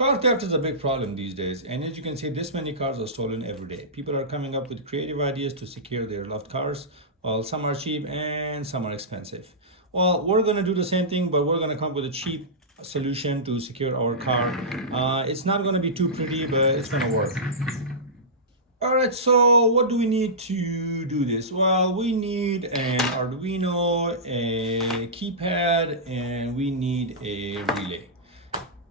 Car theft is a big problem these days, and as you can see, this many cars are stolen every day. People are coming up with creative ideas to secure their loved cars. Well, some are cheap and some are expensive. Well, we're gonna do the same thing, but we're gonna come up with a cheap solution to secure our car. It's not gonna be too pretty, but it's gonna work. All right, so what do we need to do this? Well, we need an Arduino, a keypad, and we need a relay.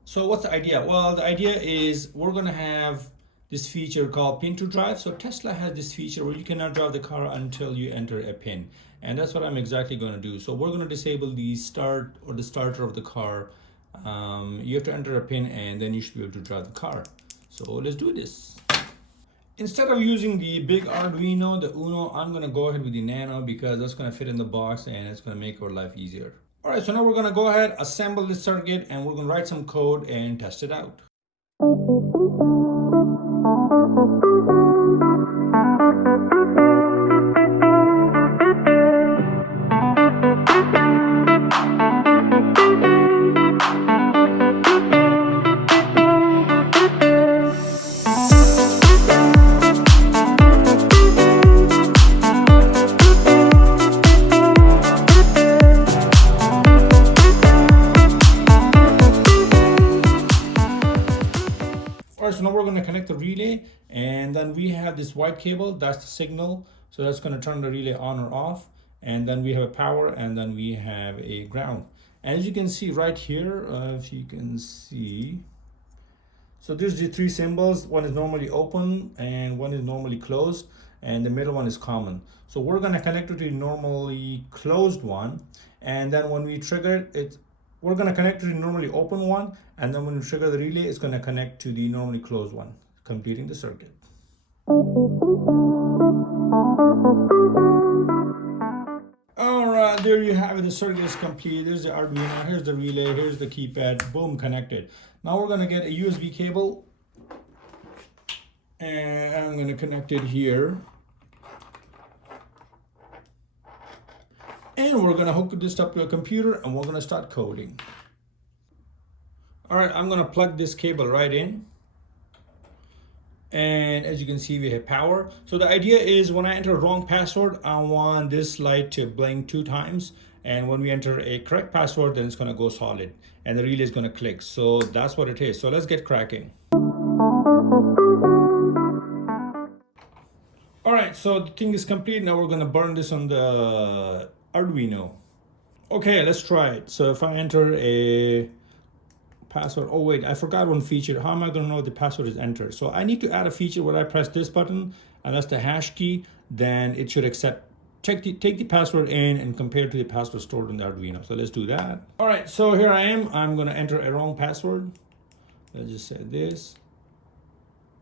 So what's the idea? Well, the idea is we're gonna have this feature called pin to drive. So Tesla has this feature where you cannot drive the car until you enter a pin. And that's what I'm exactly gonna do. So we're gonna disable the start or the starter of the car. You have to enter a pin and then you should be able to drive the car. So let's do this. Instead of using the big Arduino, the Uno, I'm gonna go ahead with the Nano because that's gonna fit in the box and it's gonna make our life easier. All right, so now we're gonna go ahead, assemble this circuit, and we're gonna write some code and test it out. So now we're going to connect the relay, and then we have this white cable, that's the signal, so that's going to turn the relay on or off. And then we have a power, and then we have a ground. As you can see right here, if you can see, so there's the three symbols. One is normally open and one is normally closed, and the middle one is common. So we're going to connect it to the normally closed one, and then when we trigger it, we're going to connect to the normally open one, and then when we trigger the relay, it's going to connect to the normally closed one, completing the circuit. All right, there you have it. The circuit is complete. There's the Arduino, here's the relay, here's the keypad, boom, connected. Now we're going to get a USB cable, and I'm going to connect it here. And we're gonna hook this up to a computer and we're gonna start coding. All right, I'm gonna plug this cable right in. And as you can see, we have power. So the idea is when I enter a wrong password, I want this light to blink 2 times. And when we enter a correct password, then it's gonna go solid and the relay is gonna click. So that's what it is. So let's get cracking. All right, so the thing is complete. Now we're gonna burn this on the Arduino. Okay, let's try it. So if I enter a password, oh wait, I forgot one feature. How am I gonna know the password is entered? So I need to add a feature where I press this button and that's the hash key, then it should accept, take the password in and compare to the password stored in the Arduino. So let's do that. All right, so here I am. I'm gonna enter a wrong password. Let's just say this.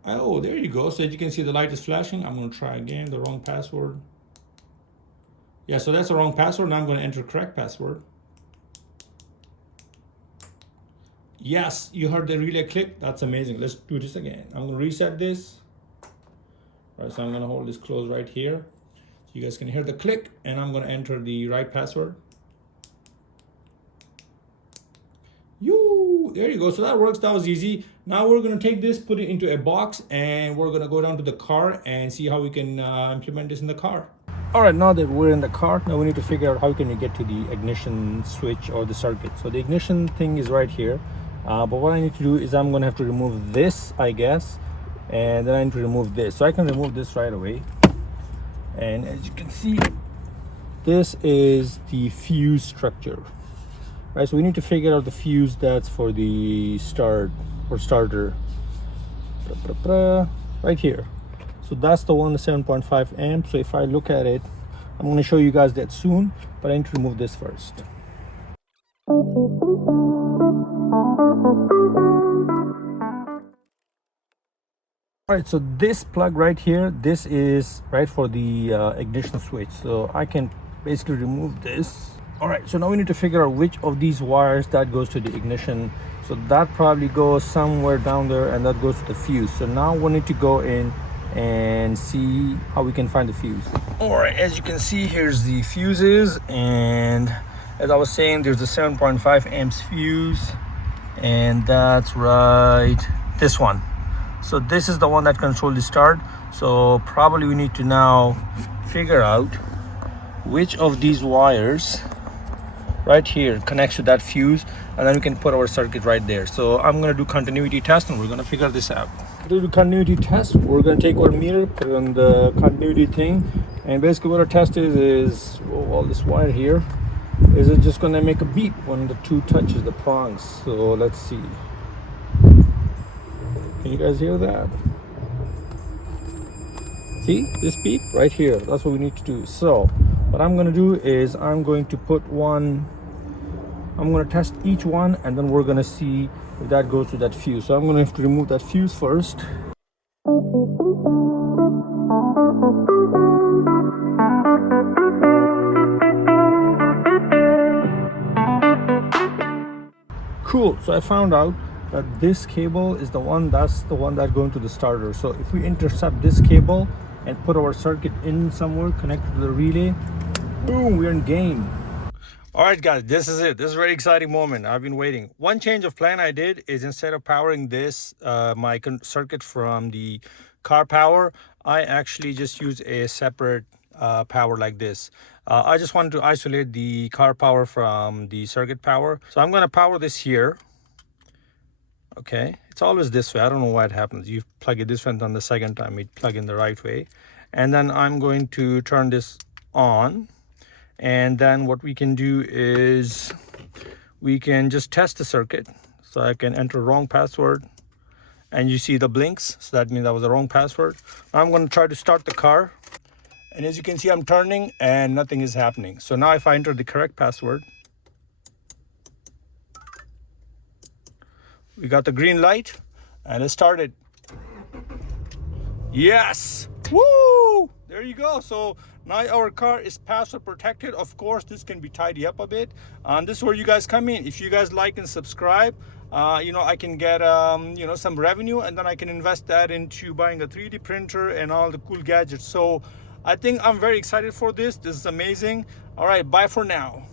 Oh, there you go. So as you can see, the light is flashing. I'm gonna try again, the wrong password. Yeah, so that's the wrong password. Now I'm going to enter correct password. Yes, you heard the relay click. That's amazing. Let's do this again. I'm going to reset this. All right, so I'm going to hold this closed right here. So you guys can hear the click, and I'm going to enter the right password. There you go. So that works. That was easy. Now we're going to take this, put it into a box, and we're going to go down to the car and see how we can implement this in the car. All right, now that we're in the car, now we need to figure out how can we get to the ignition switch or the circuit. So the ignition thing is right here. But what I need to do is I'm going to have to remove this, I guess. And then I need to remove this. So I can remove this right away. And as you can see, this is the fuse structure. Right, so we need to figure out the fuse that's for the start or starter. Right here. So that's the one, the 7.5 amp. So if I look at it, I'm going to show you guys that soon, but I need to remove this first. All right, so this plug right here, this is right for the ignition switch. So I can basically remove this. All right, so now we need to figure out which of these wires that goes to the ignition. So that probably goes somewhere down there, and that goes to the fuse. So now we need to go in and see how we can find the fuse. All right, as you can see, here's the fuses, and as I was saying, there's a 7.5 amps fuse. and that's right, this one. So this is the one that controls the start. So probably we need to now figure out which of these wires right here connects to that fuse, and then we can put our circuit right there. So I'm going to do continuity test and we're going to figure this out. To do continuity test, we're going to take our meter, put it on the continuity thing, and basically what our test is all this wire here, is it just going to make a beep when the two touches the prongs. So let's see, can you guys hear that? See this beep right here? That's what we need to do. So what I'm going to do is I'm going to test each one, and then we're going to see if that goes to that fuse. So I'm going to have to remove that fuse first. Cool. So I found out that this cable is the one that's going to the starter. So if we intercept this cable and put our circuit in somewhere connected to the relay, boom, we're in game. All right, guys, this is it. This is a very exciting moment. I've been waiting. One change of plan I did is, instead of powering this my circuit from the car power, I actually just use a separate power like this. I just wanted to isolate the car power from the circuit power. So I'm going to power this here. Okay, it's always this way. I don't know why it happens. You plug it this way, and then the second time it plug in the right way. And then I'm going to turn this on. And then what we can do is we can just test the circuit. So I can enter wrong password, and you see the blinks. So that means that was the wrong password. I'm going to try to start the car. And as you can see, I'm turning and nothing is happening. So now if I enter the correct password, we got the green light and it started. Yes! Woo! There you go. So now our car is password protected. Of course, this can be tidy up a bit. This is where you guys come in. If you guys like and subscribe, I can get some revenue, and then I can invest that into buying a 3D printer and all the cool gadgets. So I think I'm very excited for this. This is amazing. All right, bye for now.